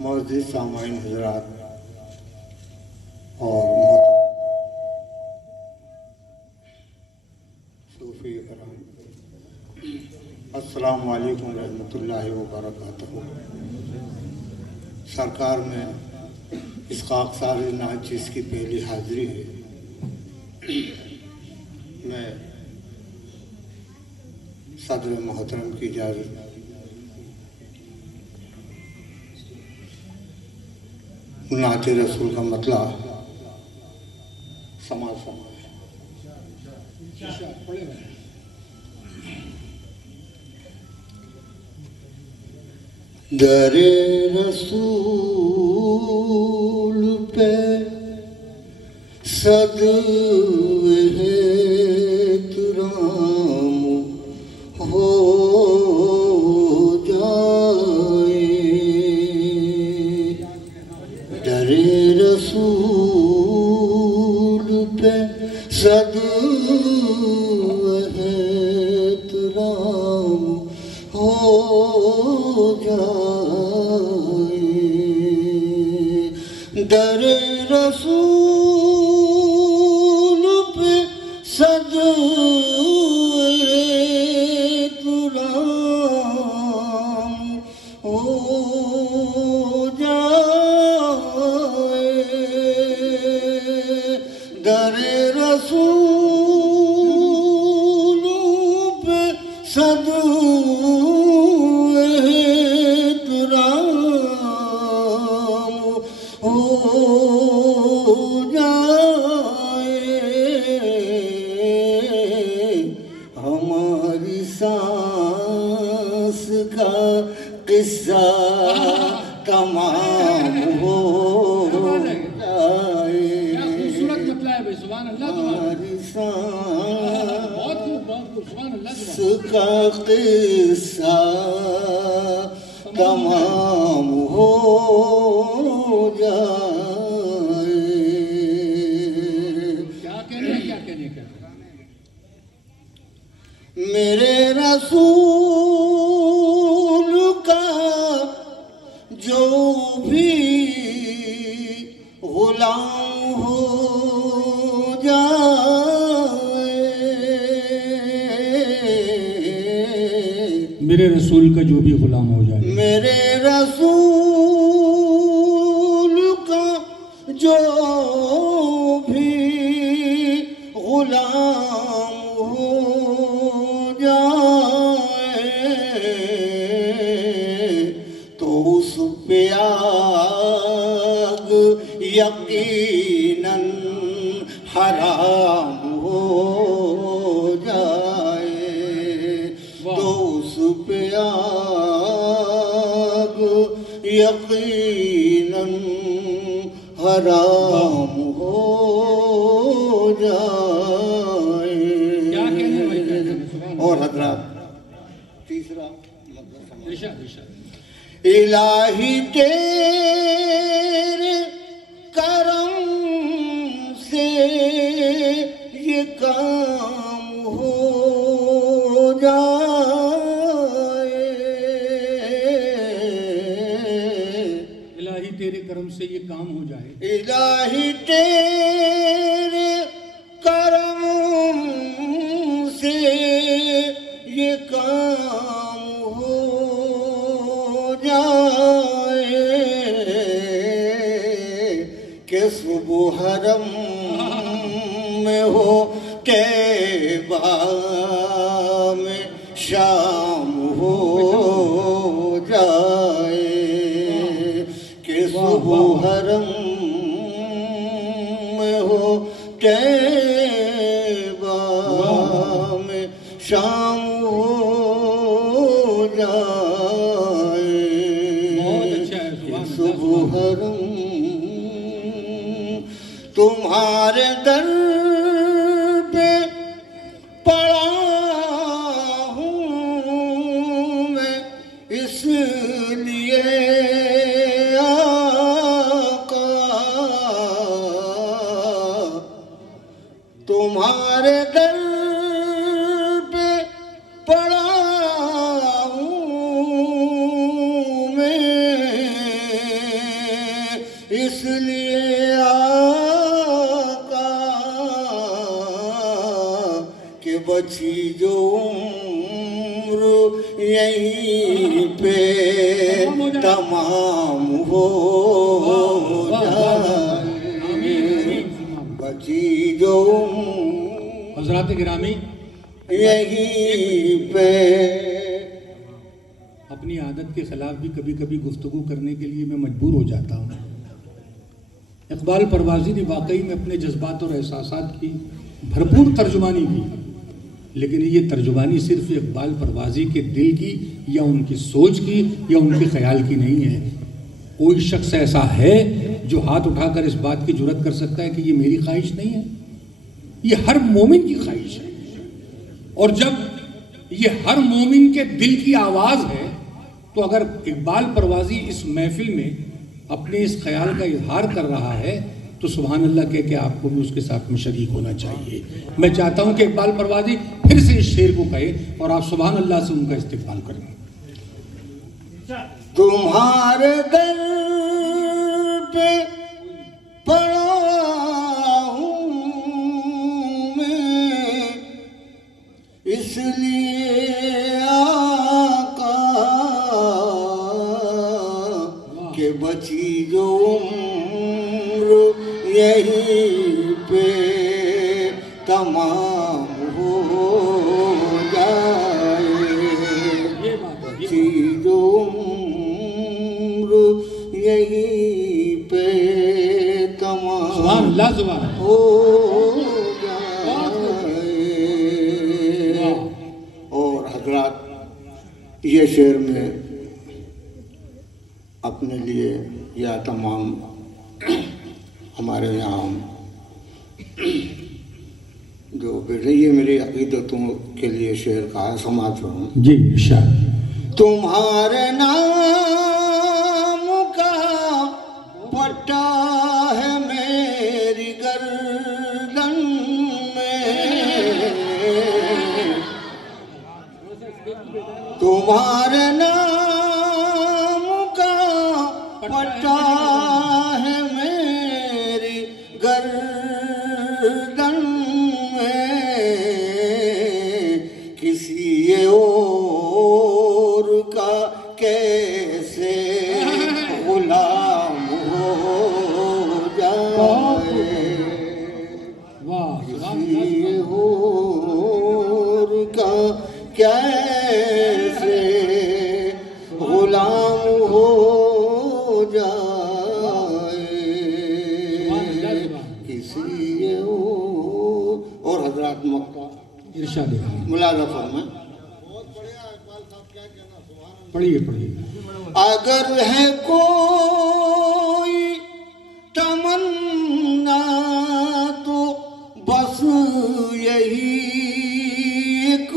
मौजूद सामाइन हजरात और सूफी कराम, अस्सलामु अलैकुम रहमतुल्लाहि व बरकातहू। सरकार में इस खाकसार नाचीज़ की पहली हाजिरी है। मैं सदर मोहतरम की इजाज़त नाते रसूल का मतला समाज दरे रसूल पे सद है तुराम हो जाए, दरे रसूल पे सद है तुराम हो जाए, दरे रसूल पे सद तुराम हो जाए, दरे रसूल पे सद हो जाए, हमारी सांस का किस्सा तमाम हो जाए, हमारी सांस का किस्सा तमाम हो जाए। क्या कहने का मेरे रसूल का जो भी गुलाम हो जाए, मेरे रसूल का जो भी गुलाम हो जाए, मेरे रसूल का जो भी गुलाम हो जाए, तो उस पे आग यकीनन हराम हो जाए, तो उस पे आग यकीनन हराम हो जाए। क्या कहने भाई? और हजरात तीसरा इरशाद इलाही तेरे करम से ये काम हो जाए, इलाही तेरे करम से ये काम हो जाए, इलाही तेरे करम से ये काम हो जाए, कि सुबह हरम में हो तैबा में शाम हो जाए, कि सुबह हरम में हो तैबा में शाम हो जाए, सुबह हरम तुम्हारे दर पे पड़ा हूँ मैं, इसलिए आका तुम्हारे दर बची जो उम्र यहीं पे तमाम हो जाए, बची जो हज़रात गिरामी यहीं पे। अपनी आदत के खिलाफ भी कभी कभी गुफ्तगू करने के लिए मैं मजबूर हो जाता हूँ। इकबाल परवाज़ी ने वाकई में अपने जज्बात और एहसासात की भरपूर तर्जुमानी की, लेकिन ये तर्जुमानी सिर्फ इकबाल परवाज़ी के दिल की या उनकी सोच की या उनके ख्याल की नहीं है। कोई शख्स ऐसा है जो हाथ उठाकर इस बात की जुर्रत कर सकता है कि ये मेरी ख्वाहिश नहीं है? ये हर मोमिन की ख्वाहिश है। और जब ये हर मोमिन के दिल की आवाज़ है, तो अगर इकबाल परवाज़ी इस महफिल में अपने इस ख्याल का इजहार कर रहा है तो सुभान अल्लाह कह के आपको भी उसके साथ में शरीक होना चाहिए। मैं चाहता हूं कि इकबाल परवाज़ी फिर से इस शेर को कहे और आप सुभान अल्लाह से उनका इस्तिक़बाल करें। तुम्हारे दर पे पड़ा हूं मैं, इसलिए आका के बची जो उम्र यहीं पे तमाम हो जाए, बची जो उम्र यहीं पे तमाम हो जाए। और हजरात, ये शेर में अपने लिए या तमाम हमारे यहाँ जो बेटे, ये मेरी अकीदतों के लिए शेर कहा है, समाज रहा जी शायद। तुम्हारे नाम का पट्टा है मेरी गर्दन में, तुम्हारे नाम का पट्टा है मेरी गर्दन में, किसी और का कैसे गुलाम हो जाए, किसी और का कैसे गुलाम हो जाए, किसी और हजरात मक्का इरशाद मुलाज़ा फरमाएं। पढ़िए पढ़िए। अगर है कोई तमन्ना तो बस यही एक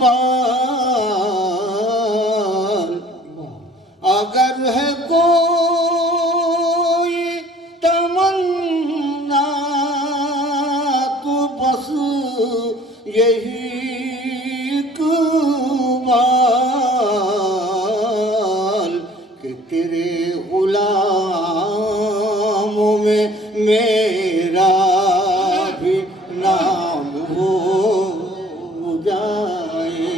बार, अगर है कोई तमन्ना तो बस यही एक बार, कि तेरे गुलामों में मेरा भी नाम हो जाए,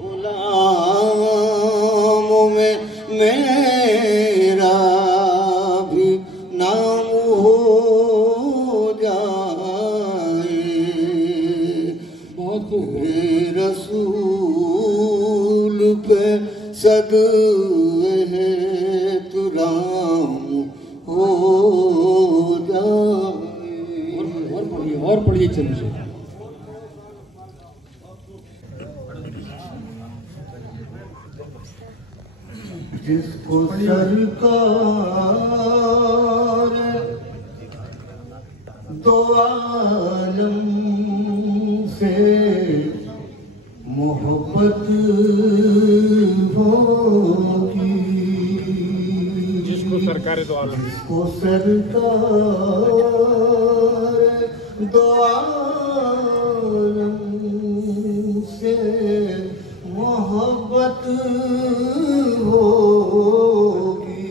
गुलामों में मेरा भी नाम हो जाए, बहुत खूब। रसूल पे सदक़े है तू राम हो जाए। और पढ़िए चंद से। जिसको सरकार दो आलम से मोहब्बत होगी, जिसको सरकार दो आलम, जिसको सरकार दो आलम से मोहब्बत होगी,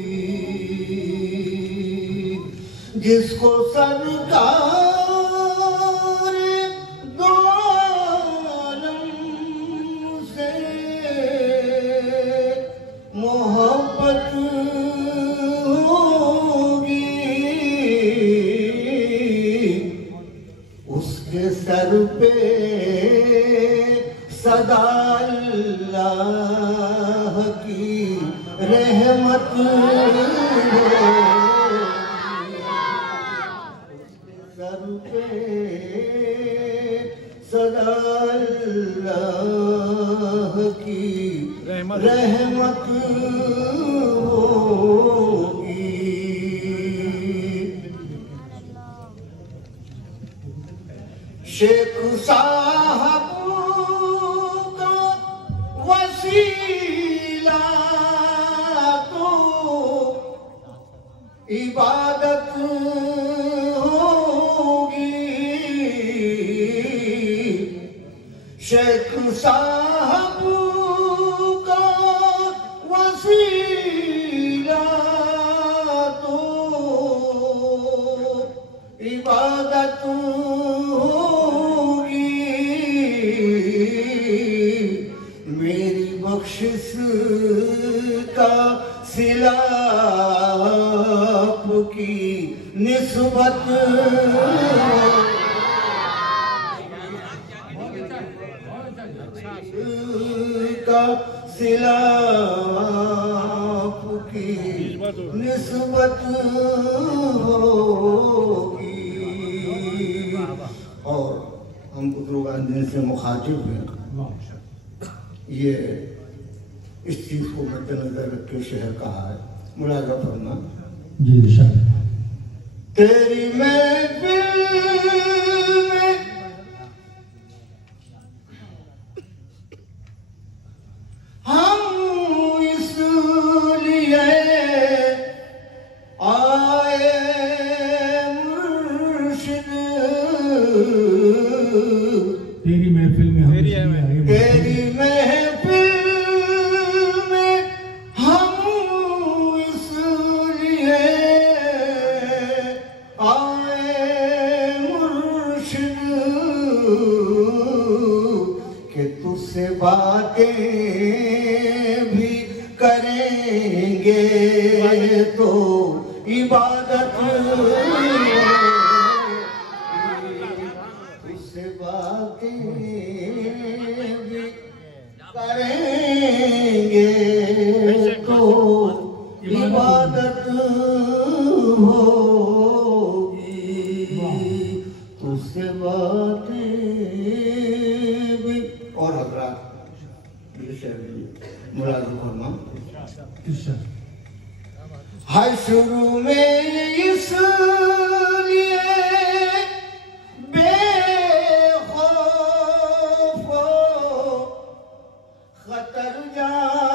जिसको सरकार पे सदा अल्लाह की रहमत सर पे सदा अल्लाह की रहमत होगी। शेख साहब का वसीला तो इबादत होगी। शेख साहब का वसीला तो इबादत मेरी बख्शिश का सिला आपकी निस्बत का सिला आपकी निस्बत होगी। और हम बुजुर्गान दिन से मुखातिब हैं, ये इस चीज को मद्देनजर रख के शेर कहा है। मुलाजा फरमा जी इरशाद। तेरी महफिल में हम इसलिए आए मुर्शिद, तेरी महफिल में हम तेरी इसलिए आए हैं। तेरी महफिल में हम इसलिए आए मुर्शिद कि तुझसे बातें भी करेंगे तो इबादत तुझसे बातें भी करेंगे तो इबादत होगी। तुझसे बातें भी और हजरात ये शेर भी मुलाज़िम फरमा इरशाद। हर शुरू में इसलिए बेखौफ खतर जाऊंगा।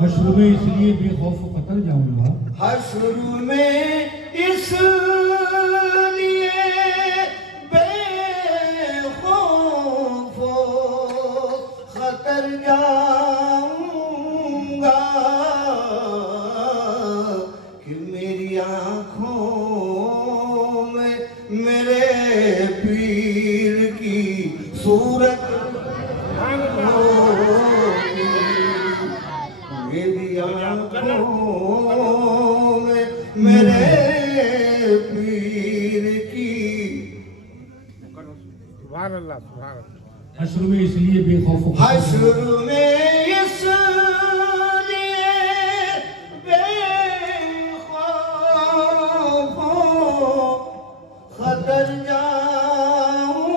हश्र में इसलिए बेखौफ खतर जाऊंगा। हश्र में इसलिए बेखौफ खतर जाऊंगा कि मेरी आंखों में मेरे पीर की सूरत होगी। मेरी आंखों में मेरे पीर की सुभान अल्लाह, सुभान अल्लाह। हश्र में इसलिए बेखौफ हश्र में इसलिए बेखौफ खतर जाऊंगा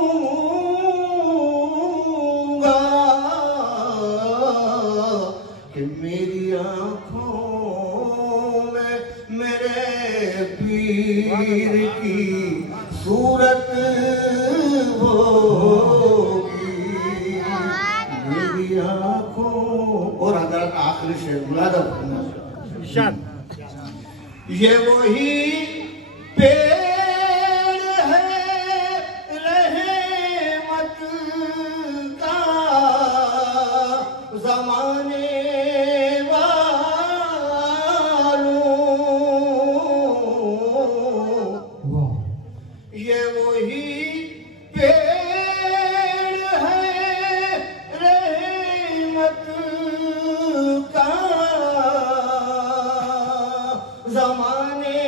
कि मेरी आंखों में मेरे पीर की सूरत होगी। मेरी आंखों और हजरत आखिरी शेर मुलादा फरमा इरशाद। ये वही पेड़ है रहमत का जमाने वालों। ये वही पेड़ है रहमत का जमाने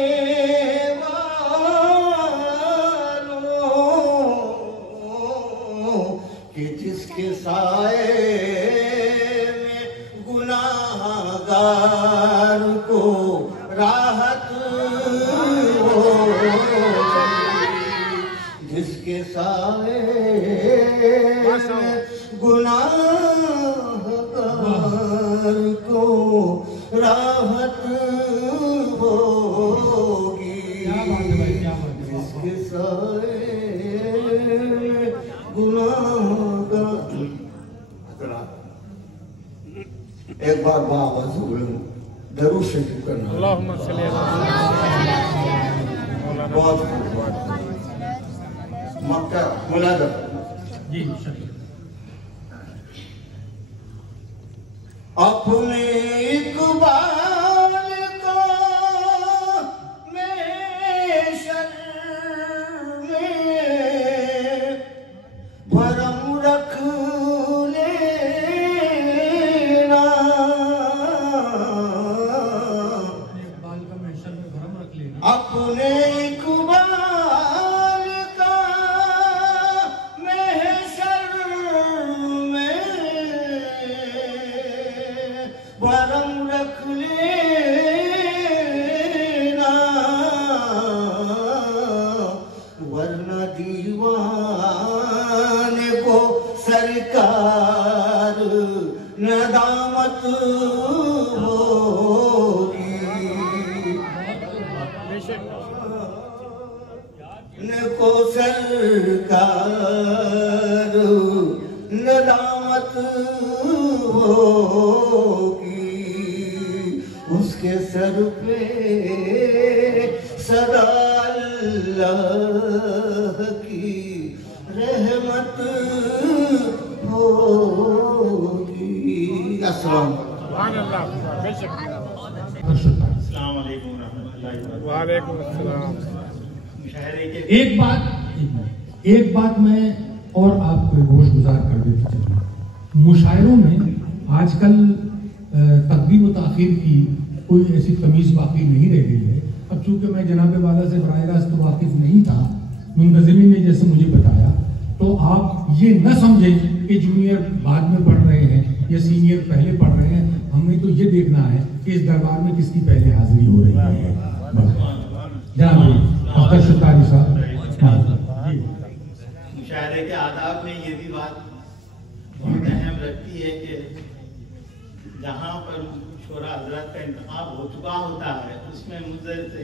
सरकार को राहत होगी, जिसके साए गुनाहगार को राहत होगी, जिसके साए गुनाहगार। एक बार बाबा से बोलूं दरूद शरीफ करना। अल्लाहुम्मा सल्ली अला बहुत मक्का मुलाज़म जी। अपने इकबाल को महशर में भरम रख लेना, अपने इकबाल का महशर में भरम रख लेना, वरना दीवाने को सरकार नदामत होगी, को सरकार नदामत होगी, उसके सर पे सदा अल्लाह की रहमत होगी। अस्सलाम वालेकुम अस्सलाम। एक बात मैं और आपको गोश गुजार कर देती चलूँ। मुशायरों में आजकल तकदीम व ताखीर की कोई ऐसी तमीज़ बाकी नहीं रह गई है। अब चूंकि मैं जनाब वाला से बराह रास्त वाकिफ नहीं था, मुंतज़िमी ने जैसे मुझे बताया, तो आप ये न समझें कि जूनियर बाद में पढ़ रहे हैं या सीनियर पहले पढ़ रहे हैं। हमें तो ये देखना है कि इस दरबार में किसकी पहले हाजिरी हो रही है। मुशायरे के आदाब में ये भी बात बहुत अहम रखती है कि जहाँ पर शोरा हजरत का इंतखाब हो चुका होता है, उसमें मुझे से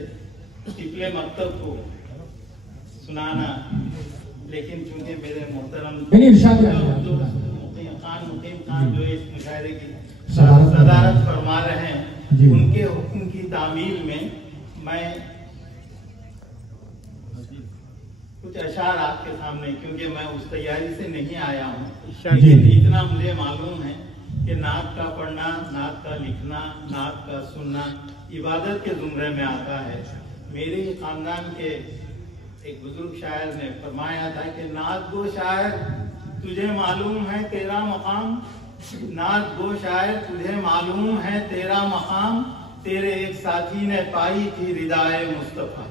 टिपले मकतब को सुनाना, लेकिन चूंकि मेरे मोहतरम मुकीम खान जो इस मुशायरे की सदारत फरमा रहे हैं, उनके हुक्म की तामील में मैं कुछ अशार आपके सामने, क्योंकि मैं उस तैयारी से नहीं आया हूँ, लेकिन इतना मुझे मालूम है कि नात का पढ़ना, नात का लिखना, नात का सुनना इबादत के जुमरे में आता है। मेरे खानदान के एक बुजुर्ग शायर ने फरमाया था कि नात गो शायर तुझे मालूम है तेरा मकाम, नात गो शायर तुझे मालूम है तेरा मकाम, तेरे एक साथी ने पाई थी रिदाए मुस्तफा।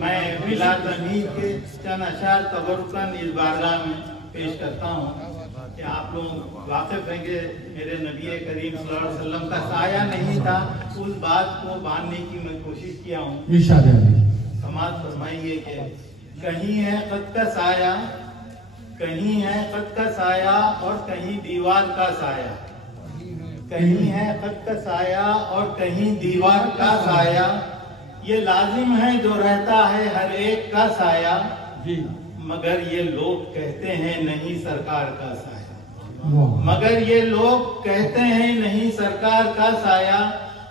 मैं बिला तमीज़ के चंद अशार तबरुकन इस बारगाह में पेश करता हूँ कि आप लोग वाकिफ हैं कि मेरे नबी करीम सल्लल्लाहु अलैहि वसल्लम का साया नहीं था, उस बात को बांधने की मैं कोशिश किया हूँ। समाज फरमाइए कि कहीं है खत का साया, कहीं है खत का साया और कहीं दीवार का साया, कहीं है खत का साया और कहीं दीवार का साया, ये लाजिम है जो रहता है हर एक का साया, मगर ये लोग कहते हैं नहीं सरकार का साया, मगर ये लोग कहते हैं नहीं सरकार का साया।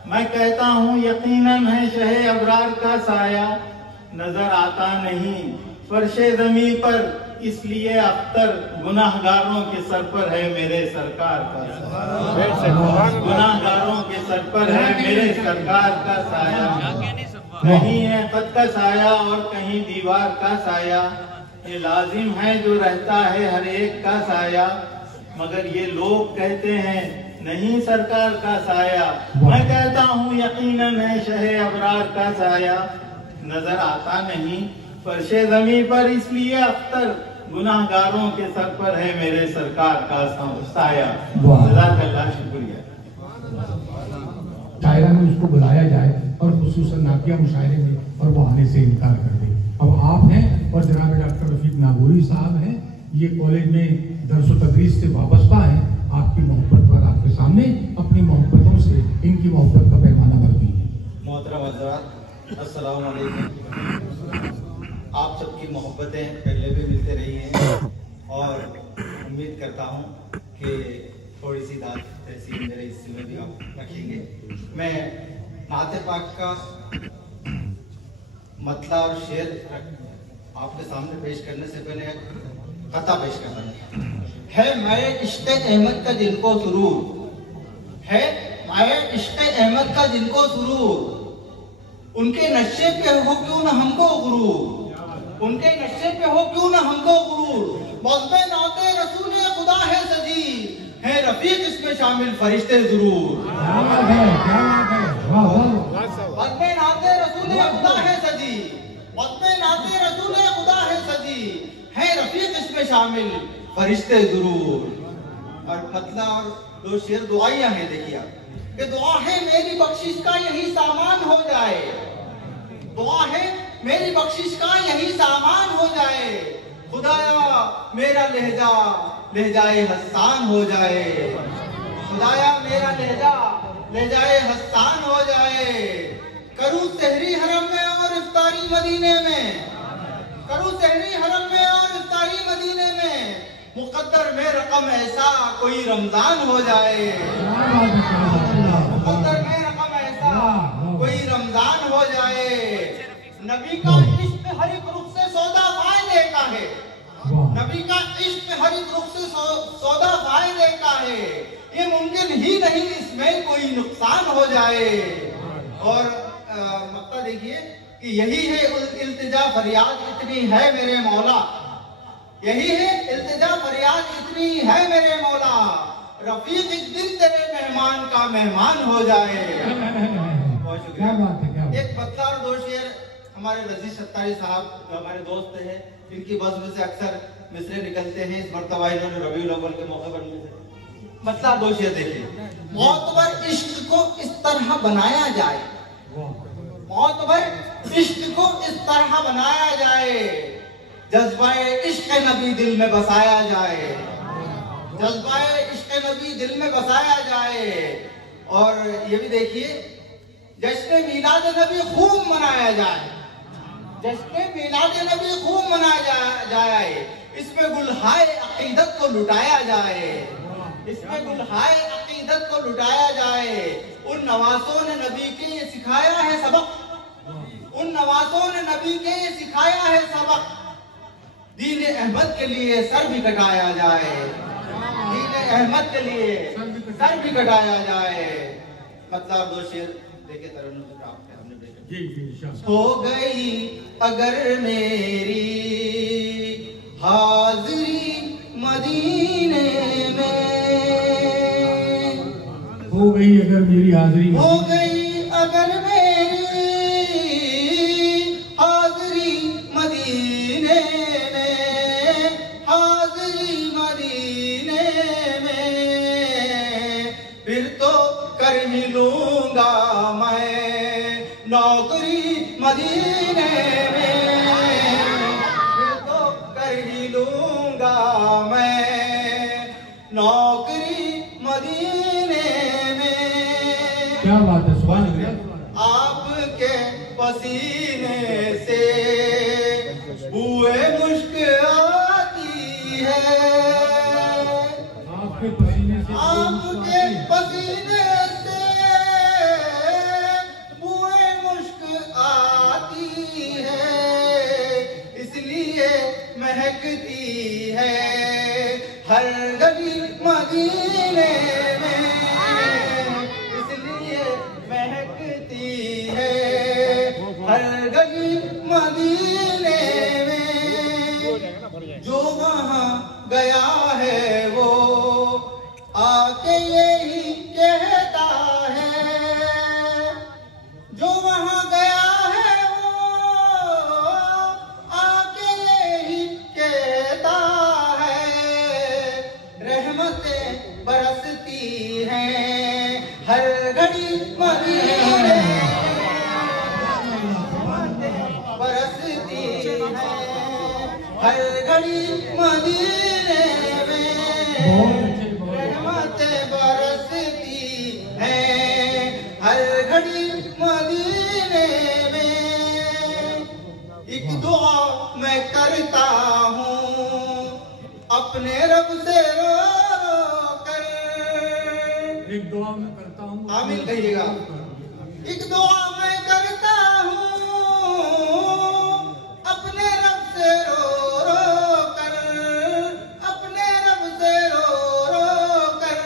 मैं कहता हूँ यकीनन है शहे अबरार का साया, नजर आता नहीं फर्शे ज़मीं पर, इसलिए अख्तर गुनाहगारों के सर पर है मेरे सरकार का साया, गुनाहगारों के सर पर है मेरे सरकार का साया। कहीं है खत का साया और कहीं दीवार का साया, ये लाजिम है जो रहता है हर एक का साया, मगर ये लोग कहते हैं नहीं सरकार का साया। मैं कहता हूँ यकीनन है शहे अबरार का साया, नजर आता नहीं फर्शे ज़मीं पर, इसलिए अख्तर गुनाहगारों के सर पर है मेरे सरकार का साया। जज़ाकल्लाह, शुक्रिया। में उसको बुलाया जाए और खुसूसन नाकिया मुशायरे में, और वो आने से इनकार कर दे। अब आप हैं और जनाब डॉक्टर रफीक नागौरी साहब हैं, ये कॉलेज में दरस व तदरीस से वाबस्ता हैं, आपकी मोहब्बत पर आपके सामने अपनी मोहब्बतों से इनकी मोहब्बत का पैमाना भर दीजिए। मोहतरम हज़रात, अस्सलाम वालेकुम। आप सबकी मोहब्बतें पहले भी मिलते रही हैं और उम्मीद करता हूँ कि थोड़ी सी दाद तहसीन मेरे हिस्से में भी आप रखेंगे। मैं नाते पाक का मतला और शेर आपके सामने पेश करने से पहले कथा पेश करना है। मैं इश्क़ अहमद का जिनको सुरूर है, मैं इश्क़ अहमद का जिनको सुरूर, उनके नशे पे हो क्यों ना हमको गुरूर, उनके नशे पे हो क्यों ना हमको गुरूर, बज़्म नाते रसूल खुदा है सजी, है रफीक इसमें शामिल फरिश्ते जरूर। बज़्म नाते रसूल खुदा है सजी, बज़्म नाते रसूल खुदा है सजी, है रफीक इसमें शामिल फरिश्ते जरूर। और मतला और दो शेर दुआइयां हैं, देखिए आप कि दुआ है मेरी बख्शिश का यही सामान हो जाए, दुआ है मेरी बख्शिश का यही सामान हो जाए, खुदाया मेरा लहजा लहजाए हसान हो जाए, खुदाया मेरा लहजा लहजाए हसान हो जाए। करूं सहरी हरम में और इफ्तारी मदीने में, करूं सहरी हरम में और इफ्तारी मदीने में, मुकद्दर में रकम ऐसा कोई रमजान हो जाए, मुकद्दर में रकम ऐसा कोई रमजान हो जाए। नबी का इश्क हर एक रुख से सौदा फायदे का है, नबी का इश्क हर एक रुख से सौदा फायदे का है, ये मुमकिन ही नहीं इसमें कोई नुकसान हो जाए। और मक्ता देखिए कि यही है इल्तिजा फरियाद इतनी है मेरे मौला, यही है इल्तिजा फरियाद इतनी है मेरे मौला, रफीक एक दिन तेरे मेहमान का मेहमान हो जाए। बहुत शुक्रिया। एक पतला और दो शेर हमारे लजीज सत्तारी साहब जो हमारे दोस्त हैं, इनकी बज़्म से अक्सर मिसरे निकलते हैं, इस मर्तबा इन्होंने रबीउल अव्वल के मौके पर मिले। पतला दो शेर देखिए। मौतबर इश्क को इस तरह बनाया जाए, मौतबर इश्क को इस तरह बनाया जाए, जज्बाए इश्क नबी दिल में बसाया जाए, जज्बाए इश्क नबी दिल में बसाया जाए। और ये भी देखिए जश्न मीलाद नबी खूब मनाया जाए, जश्न मीलाद नबी खूब मनाया जाए, इसमें गुलहाए अकीदत को लुटाया जाए, इसमें गुलहाए अकीदत को लुटाया जाए। उन नवासों ने नबी के ये सिखाया है सबक, उन नवासों ने नबी के ये सिखाया है सबक, दीन अहमद के लिए सर भी कटाया जाए, दीन अहमद के लिए सर भी कटाया जाए। मतलब दो शेर देखे तरन्नुम से प्राप्त है हमने। हो गई अगर मेरी हाजिरी मदीने में, हो गई अगर मेरी हाजिरी, हो गई अगर मेरी हाजिरी मदीने में, हाजिरी मदीने में, फिर तो कर ही लूंगा मैं नौकरी मदीने में, फिर तो कर ही लूंगा मैं नौकरी मदीने में। क्या बात है, सुभान अल्लाह। आपके पसीने से बूए मुश्क आती है, आपके पसीने से, आपके पसीने से बूए मुश्क आती है, इसलिए महकती है हर गली मदीने में, इसलिए महकती है हर गली मदीने में। जो वहाँ गया है वो आके यही कहता है, जो वहाँ गया है वो आके यही कहता है, घड़ी मदीने बरसती है, हर घड़ी मदीने में रहमतें बरसती है, हर घड़ी मदीने में। एक दुआ मैं करता हूँ अपने रब से रो कर, एक दुआ मैं करता हूँ, आमीन कहिएगा। एक दुआ मैं करता हूँ अपने रब से रो रो कर, अपने रब से रो रो कर,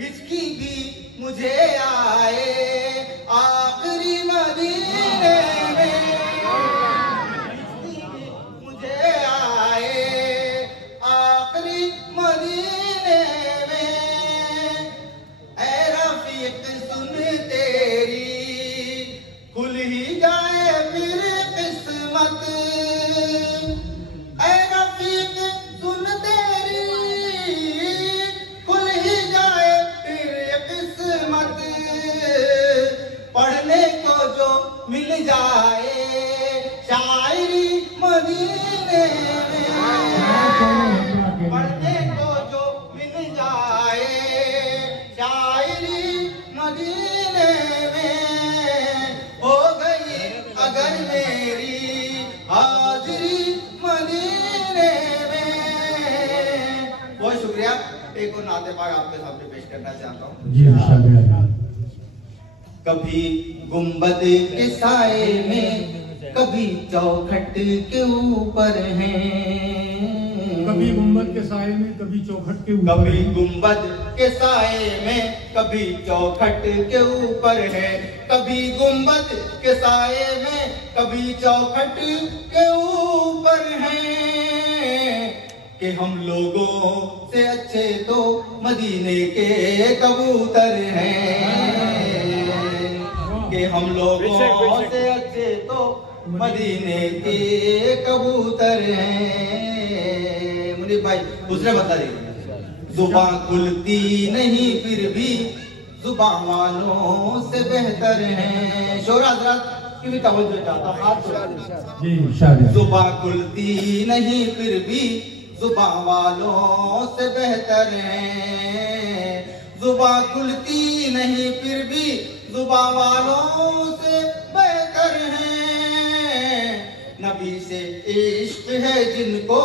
इसकी भी मुझे आए आखिरी मदीने में, इसकी भी मुझे आए आखिरी मदीने में। ऐ रफीक सुन तेरी खुल ही जाए फिर किस्मत, ऐ रफीक सुन तेरी खुल ही जाए फिर किस्मत। पढ़ने को जो मिल जाए शायरी मदीने में, पढ़ने को जो मिल जाए शायरी मदीने में, हो गई अगर मेरी हाजिरी मदीने में। बहुत शुक्रिया। एक और नाते पाक आपके सामने पेश करना चाहता हूँ। जी इंशाल्लाह। कभी गुंबद के साए में, कभी चौखट के ऊपर हैं, कभी गुंबद के साए में, कभी चौखट के ऊपर, कभी गुंबद के साए में, कभी चौखट के ऊपर है, कभी गुंबद के साए में, कभी चौखट के ऊपर है। कि हम लोगों से अच्छे तो मदीने के कबूतर हैं, कि हम लोगों से अच्छे तो मदीने के कबूतर हैं। मुझे भाई दूसरे बता दीजिए। जुबान खुलती नहीं फिर भी जुबान वालों से बेहतर हैं। शोर हजरत की भी तवज्जो चाहता हूं, हाथ जी इंशाल्लाह। जुबान खुलती नहीं फिर भी जुबान वालों से बेहतर हैं, जुबान खुलती नहीं फिर भी जुबान वालों से बेहतर हैं। नबी से इश्क है जिनको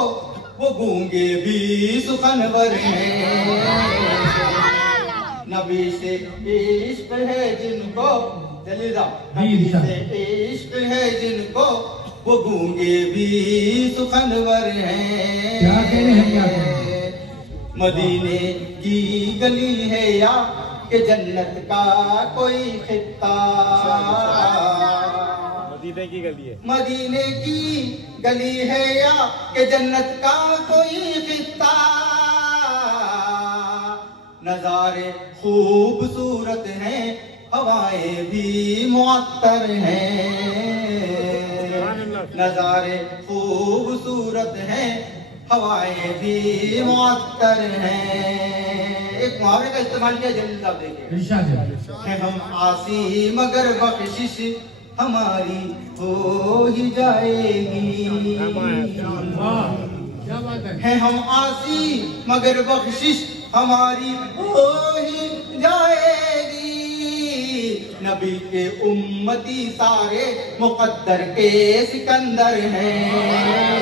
वो गूंगे भी सुखनवर हैं, नबी से इश्क है जिनको, जल्दी जाओ, नबी से इश्क है जिनको वो गूंगे भी सुखनवर हैं। क्या कह रहे हैं, क्या कह रहे हैं? मदीने की गली है या कि जन्नत का कोई खित्ता, मदीने की गली है, मदीने की गली है या कि जन्नत का कोई खित्ता। नजारे खूबसूरत हैं, हवाएं भी मुअत्तर हैं, नजारे खूबसूरत हैं, हवाएं भी मुअत्तर हैं। एक मुहावरे का इस्तेमाल किया जल्दी साहब, देखिए। है हम आसी मगर बख्शिश हमारी हो ही जाएगी, क्या बात है हम आसी मगर बख्शिश हमारी हो ही जाएगी। नबी के उम्मती सारे मुकद्दर के सिकंदर हैं,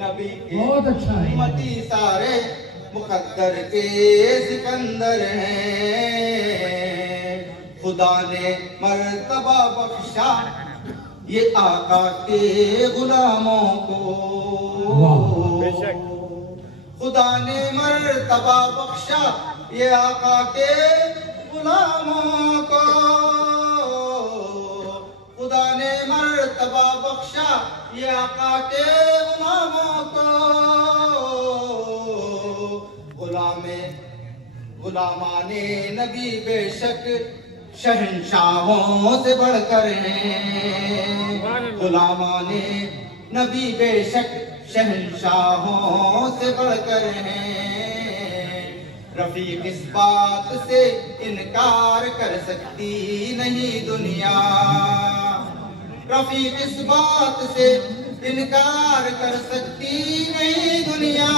नबी के बहुत अच्छा है। उम्मती सारे मुकद्दर के सिकंदर हैं। खुदा ने मर्तबा बख्शा ये आका के गुलामों को, खुदा ने मर्तबा बख्शा ये आका के गुलामों को, खुदा ने मर्तबा बख्शा ये आका के गुलामों को। गुलामाने नबी बेशक शहंशाहों से बढ़कर हैं, गुलामाने नबी बेशक शहंशाहों से बढ़कर हैं। रफीक इस बात से इनकार कर सकती नहीं दुनिया, रफीक इस बात से इनकार कर सकती नहीं दुनिया,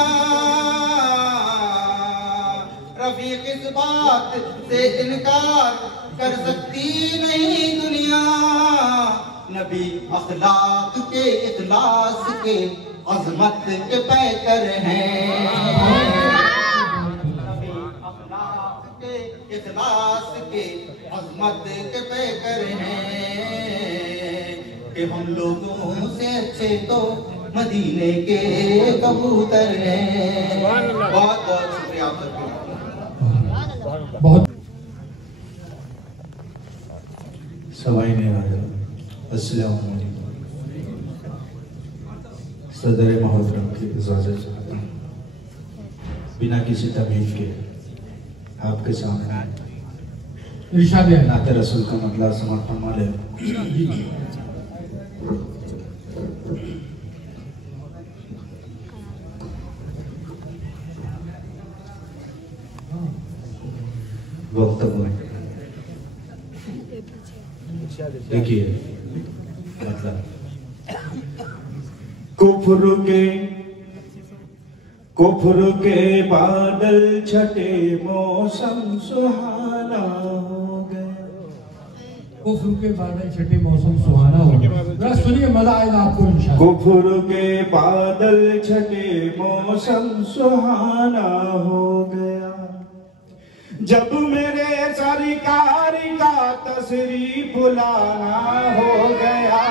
रफीक इस बात से इनकार कर सकती नहीं दुनिया। नबी अखलाक के इखलास के अजमत के पैकर हैं, इखलास के अजमत के पैकर हैं कि हम लोगों से अच्छे तो मदीने के कबूतर हैं। बहुत बहुत शुक्रिया आप सबका। बहुत सवाई ने आया। अस्सलाम वालेकुम। सदर मोहतरम की इजाज़त चाहता हूँ, बिना किसी तमीज़ के आपके सामने इरशाद है नाते रसूल का मतलब समाप्त फरमा ले। वक्त देखिए मतलब कुफ्र के बादल छटे मौसम सुहाना हो गया। कुफ्र के बादल छठे मौसम सुहाना हो गया। जरा सुनिए, मजा आएगा आपको इंशाअल्लाह। कुफ्र के बादल छटे मौसम सुहाना हो गया, जब मेरे सरकार का तशरीफ बुलाना हो गया।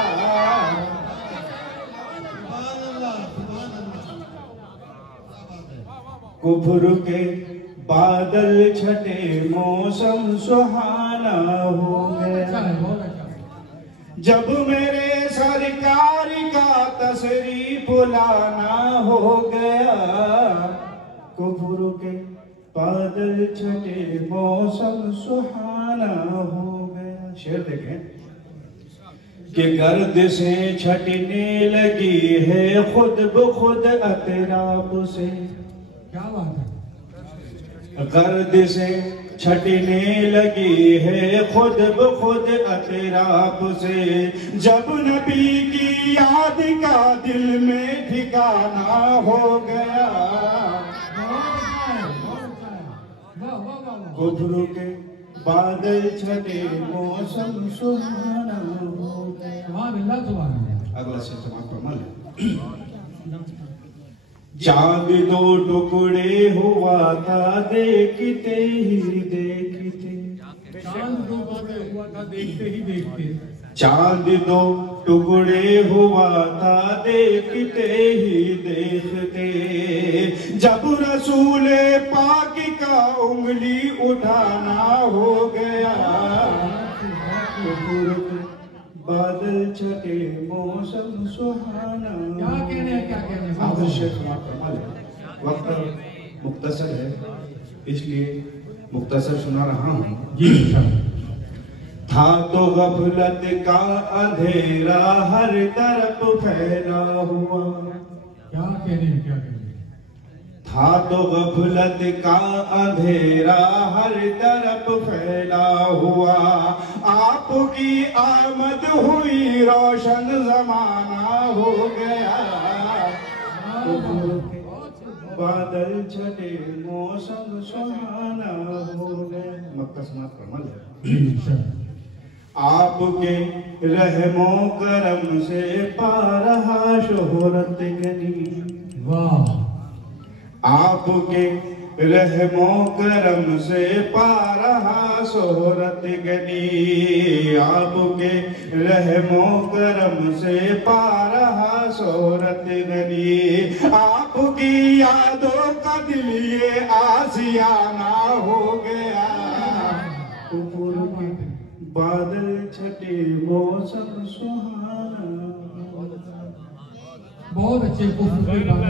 कुफ्र के बादल छटे मौसम सुहाना हो गया, जब मेरे सरकार का तशरीफ बुलाना हो गया। कुफ्र के बादल छटे मौसम सुहाना हो गया। शेर देखें कि गर्द से छटने लगी है खुद ब खुद अतराब से। क्या बात है। गर्द से छटने लगी है खुद ब खुद अतराब से, जब नबी की याद का दिल में ठिकाना हो गया। कुफ्र के बादल छटे मौसम सुहाना हो गया। अगला से समाप्त फरमा ले। चांद दो टुकड़े हुआ था देखते ही देखते, चांद दो टुकड़े हुआ था देखते ही देखते, चांद दो टुकड़े हुआ था देखते ही देखते, जब रसूल पाक का उंगली उठाना हो गया। बादल छटे मौसम सुहाना। क्या कहने हैं, क्या कहने हैं। वक्त मुख्तसर है इसलिए मुख्तसर सुना रहा हूँ। जी था तो गफलत का अंधेरा हर तरफ फैला हुआ। क्या कहने हैं, क्या कहने हैं। था तो गफलत का अंधेरा हर तरफ फैला हुआ, आपकी आमद हुई रोशन जमाना हो गया। बादल छटे मौसम सुहाना हो गया। मक्का समाप्त फरमा। आपके रहमो करम से पा रहा शोहरत गनी। वाह। आपके रहमो करम से पा रहा शोहरत गनी। आपके रहमो करम से पा रहा शोहरत गनी। आपकी यादों का दिल ये आसियाना हो गया। बादल छटे मौसम सुहाना। बहुत अच्छे कुफ्र के बादल।